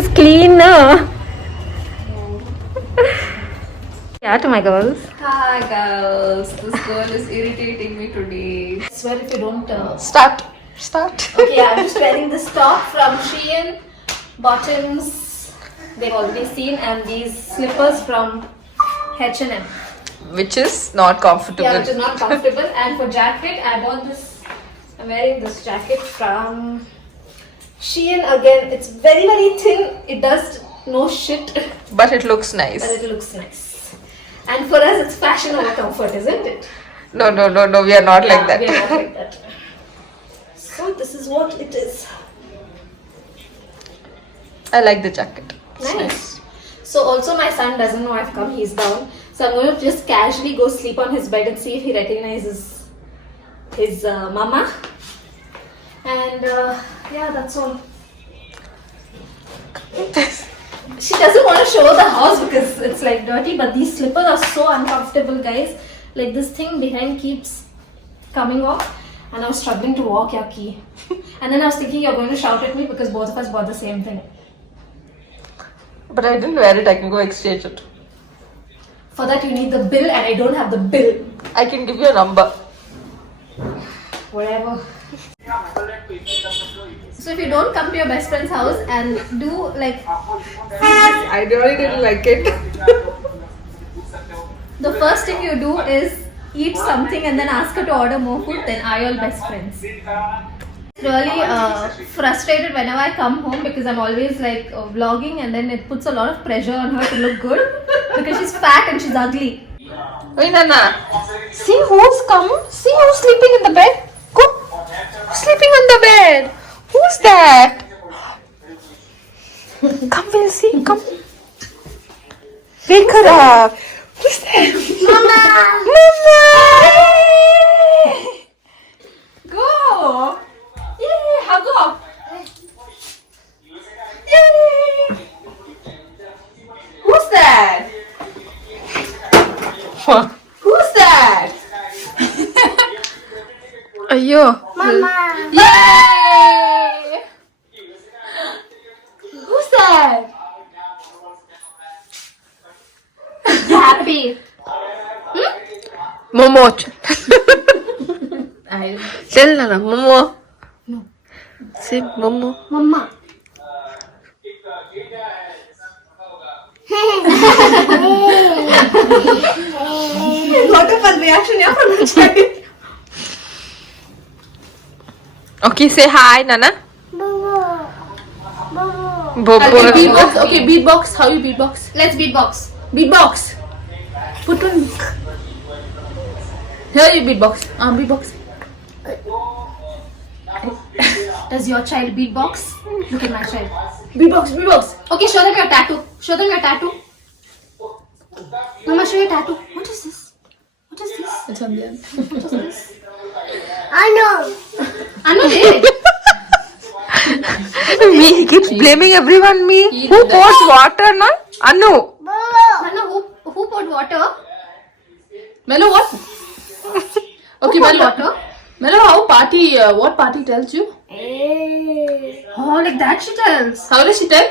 is clean, no? Yeah, to my girls. Hi girls, this girl is irritating me today. I swear if you don't Start. Okay, yeah, I'm just wearing this top from Shein, bottoms they've already seen, and these slippers from H&M. Which is not comfortable. Yeah, which is not comfortable. And for jacket, I bought this. I'm wearing this jacket from Shein again. It's very very thin. It does no shit, But it looks nice. but it looks nice. And for us, it's fashion over comfort, isn't it? No, we are not like that. We are not like that. So this is what it is. I like the jacket. It's Nice. So also my son doesn't know I've come. He's down. So I'm going to just casually go sleep on his bed and see if he recognizes his mama. And yeah, that's all. She doesn't want to show the house because it's like dirty, but these slippers are so uncomfortable, guys. Like this thing behind keeps coming off, and I was struggling to walk, Yaki. And then I was thinking you're going to shout at me because both of us bought the same thing. But I didn't wear it. I can go exchange it. For that you need the bill, and I don't have the bill. I can give you a number. Whatever. So if you don't come to your best friend's house and do like, I really didn't like it. the first thing you do is eat something and then ask her to order more food, then are you all best friends? Really frustrated whenever I come home because I'm always like vlogging, and then it puts a lot of pressure on her to look good because she's fat and she's ugly. Wait, Nana. See who's come? See who's sleeping in the bed? Go. Who's sleeping on the bed? Who's that? Come, we'll see. Come. Wake her up. Who's that? Mama. Mama. Go. Yay, hug up. Yay. Who's that? Who's that? Ayyo. Mama. Yay! Who's that? Happy. Momo. I Tell Nana, Momo. No. Say Momo. Mama. What a fun reaction, yeah, from the child. Okay, say hi, Nana. Bobo. Okay, beatbox. Okay, beatbox. How you beatbox? Let's beatbox. Beatbox. Put on. Here you beatbox. Beatbox. Does your child beatbox? Look at my child. Beatbox. Beatbox. Okay, show them your tattoo. Show them your tattoo. Mama, show your tattoo. What is this? What is this? It's on the end. What is this? I know. Anu did. Me keeps blaming everyone. Me. Who pours water, na? Anu. Anu, who poured water? Mello, what? Okay, Who poured Mello. water? Mello, how party? What party tells you? Oh, like that she tells. How does she tell?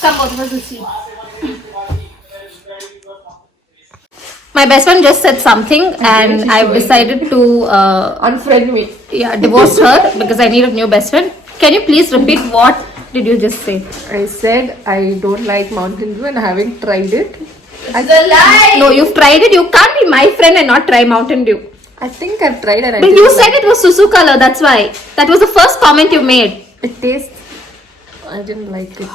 Come, both of us will see. My best friend just said something, and I've decided to Unfriend me. divorce her because I need a new best friend. Can you please repeat what did you just say? I said I don't like Mountain Dew and I haven't tried it. No, you've tried it. You can't be my friend and not try Mountain Dew. I think I've tried and I But didn't you like said it was Susu color. That's why. That was the first comment you made. it. Tastes. I didn't like it.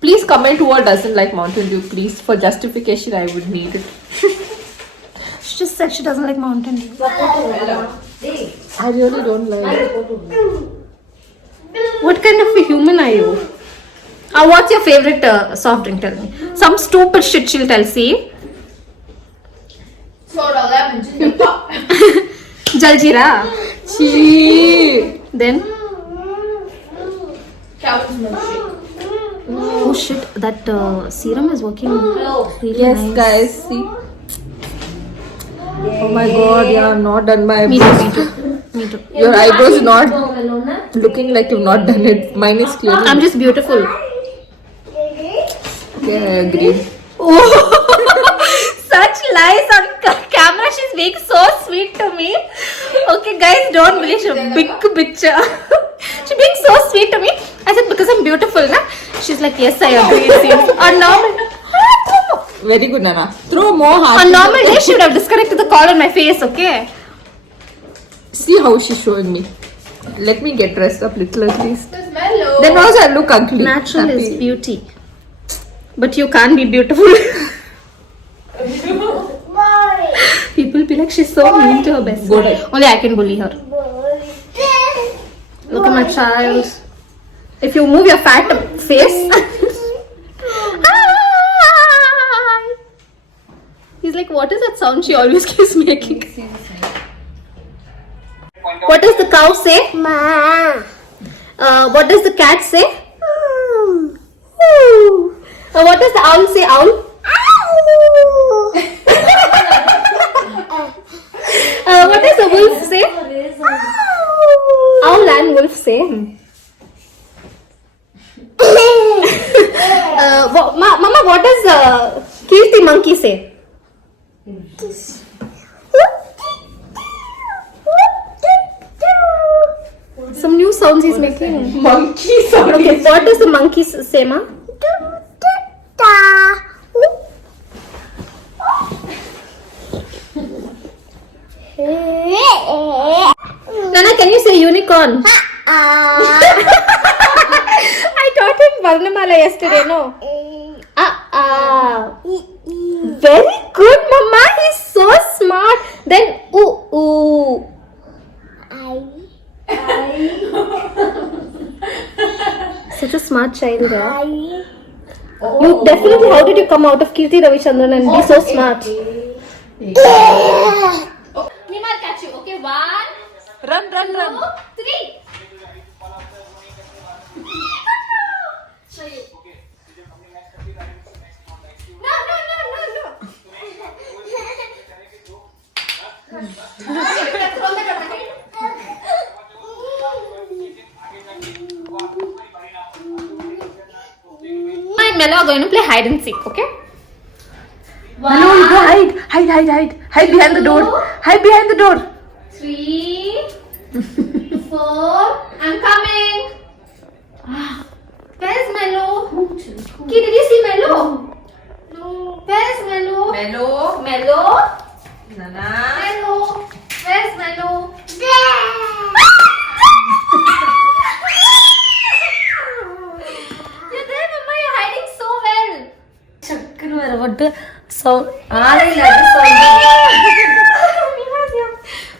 Please comment who doesn't like Mountain Dew, please. For justification, I would need it. She just said she doesn't like Mountain Dew. I really don't like it. What kind of a human are you? What's your favorite soft drink? Tell me. Some stupid shit she'll tell. See? Soda, lemon, ginger, pop. Jaljeera. Chee. Then? Cow's milkshake. Oh shit, that serum is working really Yes, nice. guys, see. Oh my god, yeah, I'm not done my Me eyebrows. too. Me too. Your eyebrows not looking like you've not done it. Mine is clear. I'm just beautiful. Okay, I agree. Such lies on camera. She's being so sweet to me. Okay, guys, don't believe she's a big bitch. She's being so sweet to me. I said because I'm beautiful, na? She's like, yes, I agree. It seems. On normal, Very good, Nana. Throw more hard. on normal day, she would have disconnected the call on my face. Okay. See how she's showing me. Let me get dressed up little at least. Mellow. Then also I look ugly. Natural is Happy. beauty, but you can't be beautiful. People be like, she's so mean to her best Good. friend. Only I can bully her. Look at my child. If you move your fat face. Hi. He's like, what is that sound she always keeps making? What does the cow say? Ma. What does the cat say? What does the owl say? Owl? What does the wolf say? Owl and wolf say. Mama, what does Kirti monkey say? Some new sounds he's making. Monkey sound. Okay, what does the monkey say, ma? Nana, can you say unicorn? I taught him Varnamala yesterday, no? Very good, Mama. He's so smart. Then, ooh. Such a smart child, yeah. You definitely, how did you come out of Kirti Ravichandran and be so smart? Nima, catch you. Okay, 1, Run. 2, 3. No. I and Mela are going to play hide and seek, okay? Hello, you go hide. Hide behind the door. Hide behind the door. 3, 4, I'm coming. Where's Melo? Ki, did you see Melo? No. Where's Melo? Melo? Nana. Melo? Where's Melo? You're there, Mama. You're hiding so well.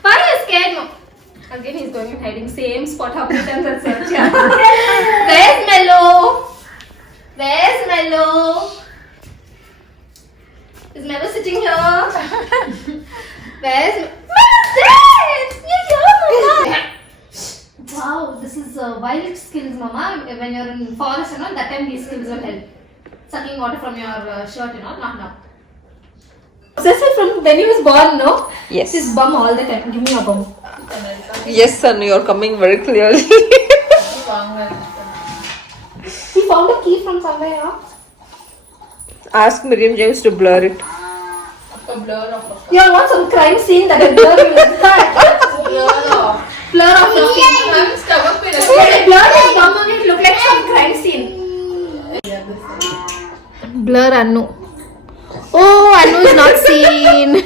Why are you scared, Mom? Again, he's going and hiding. Same spot. How many times I've said, yeah. Where's Melo? Where's Melo? Is Melo sitting here? Where's Melo's there? You're here, Mama. Wow, this is wild skills, Mama. When you're in forest and all, that time these skills will help. Sucking water from your shirt and all, not now. Obsessed from when he was born, no? Yes. His bum all the time. Give me your bum. Yes, son, you're coming very clearly. He found a key from somewhere, huh? Ask Miriam James to blur it. You are not some crime scene that a blur you look at. Blur of your skin. Blur his bum on it look like some crime scene. Blur Anu. Oh, Anu is not seen.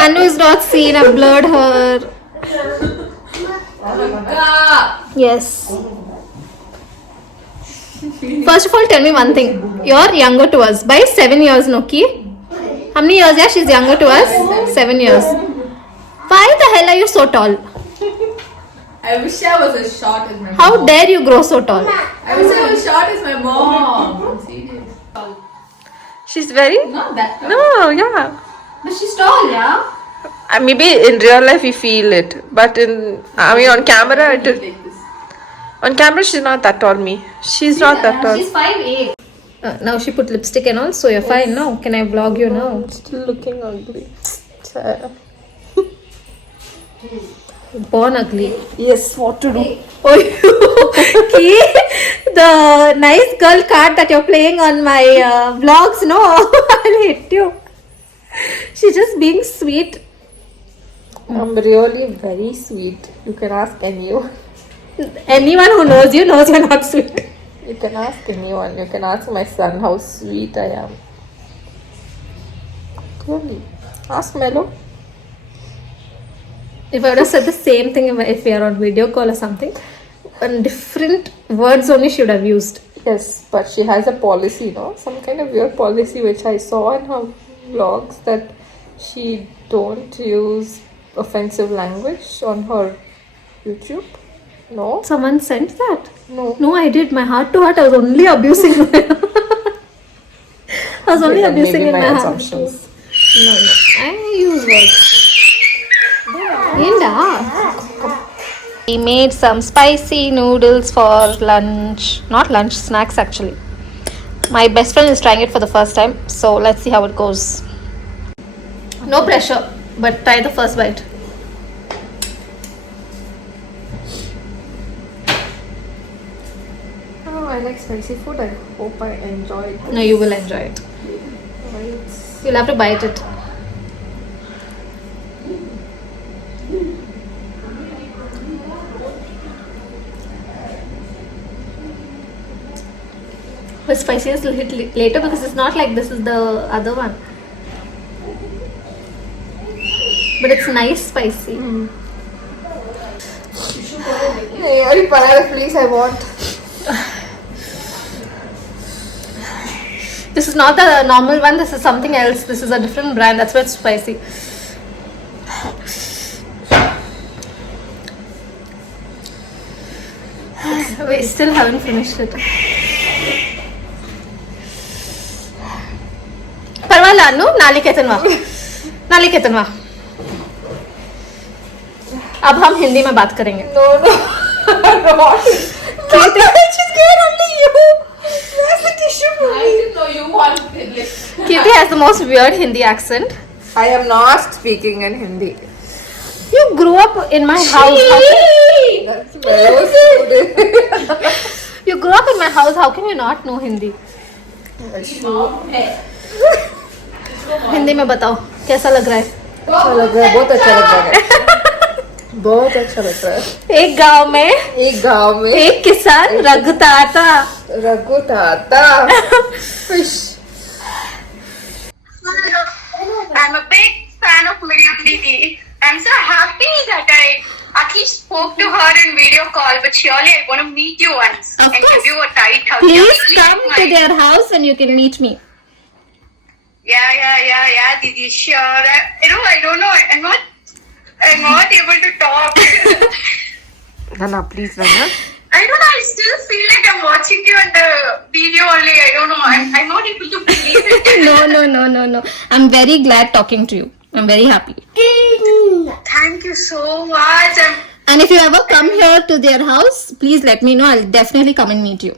Anu is not seen. I've blurred her. Yes. First of all, tell me one thing. You're younger to us by 7 years, Noki. How many years? Yeah, she's younger to us. 7 years. Why the hell are you so tall? I wish I was as short as my mom. How dare you grow so tall? I wish I was short as my mom. I'm serious. She's very... Not that tall. No, yeah. But she's tall, yeah. Maybe in real life we feel it. But on camera, Like this. on camera she's not that tall, me. She's not that tall. She's 5'8". Now she put lipstick and all, so you're fine now. Can I vlog you now? Still looking ugly. Born ugly. Yes, what to do? Oh, Key, the nice girl card that you're playing on my vlogs, no, I'll hit you. She's just being sweet. I'm really very sweet. You can ask anyone. Anyone who knows you knows you're not sweet. You can ask anyone. You can ask my son how sweet I am. Really. Ask Melo. If I would have said the same thing if we are on video call or something, and different words only she would have used. Yes, but she has a policy, no? Some kind of weird policy which I saw in her vlogs that she don't use offensive language on her YouTube. No? Someone sent that. No. No, I did. My heart to heart, I was only abusing. I was only Okay, then abusing maybe in my my heart. assumptions. No, I use words. Yenda. We made some spicy noodles for lunch. Not lunch, snacks actually. My best friend is trying it for the first time, so let's see how it goes. No pressure, but try the first bite. Oh, I like spicy food. I hope I enjoy it. No, you will enjoy it. You'll have to bite it. The spiciness will hit later because it's not like this is the other one. But it's nice spicy. Hey, are you parada, please? I want. This is not the normal one, this is something else. This is a different brand, that's why it's spicy. We still haven't finished it. परवाला नु नाली केतनवा अब हम हिंदी में बात करेंगे. No, no. She's good, only you. Where's the tissue? I didn't know you wanted it. Kirti has the most weird Hindi accent. I am not speaking in Hindi. You grew up in my house. That's Melo's food. You grew up in my house. How can you not know Hindi? Hindi में बताओ कैसा लग रहा है. अच्छा लग रहा है, बहुत अच्छा लग रहा है. बहुत अच्छा लग रहा है. एक गांव में एक किसान रघुता था. Fish. I'm a big fan of Miriam Didi. I'm so happy that I at least spoke to her in video call, but surely I want to meet you once Of and course. give you a tight hug. Please Yeah, come to their house and you can meet me. Yeah, Didi, sure. I don't know. I'm not able to talk. Nana, please, Nana. I don't know. I still feel like I'm watching you on the video only. I don't know. I'm not able to believe it. No. I'm very glad talking to you. I'm very happy. Thank you so much. And if you ever come here to their house, please let me know. I'll definitely come and meet you.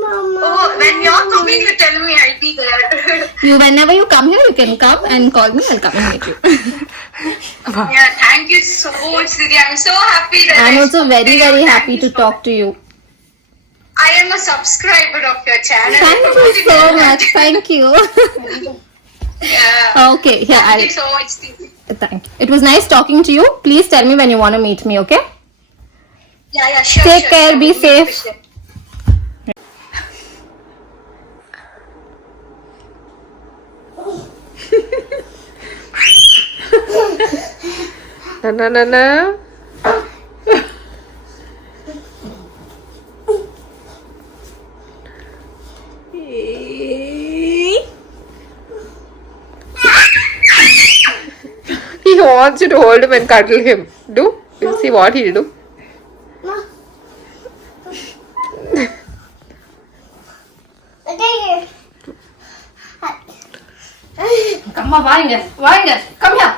When you're coming, you tell me. I'll be there. Whenever you come here, you can come and call me. I'll come and meet you. Yeah, thank you so much, Didi. I'm so happy that I'm I also spoke very, to you. very Thank happy you to so talk much. to you. I am a subscriber of your channel. Thank you so much. Thank you. Yeah. Okay, yeah, Thank you so much, Didi. thank you. It was nice talking to you. Please tell me when you want to meet me, okay? Yeah, sure. Take sure, care, sure. be Really safe. appreciate it. Nana. He wants you to hold him and cuddle him. Do? We'll see what he'll do. Come on, come here. Come here.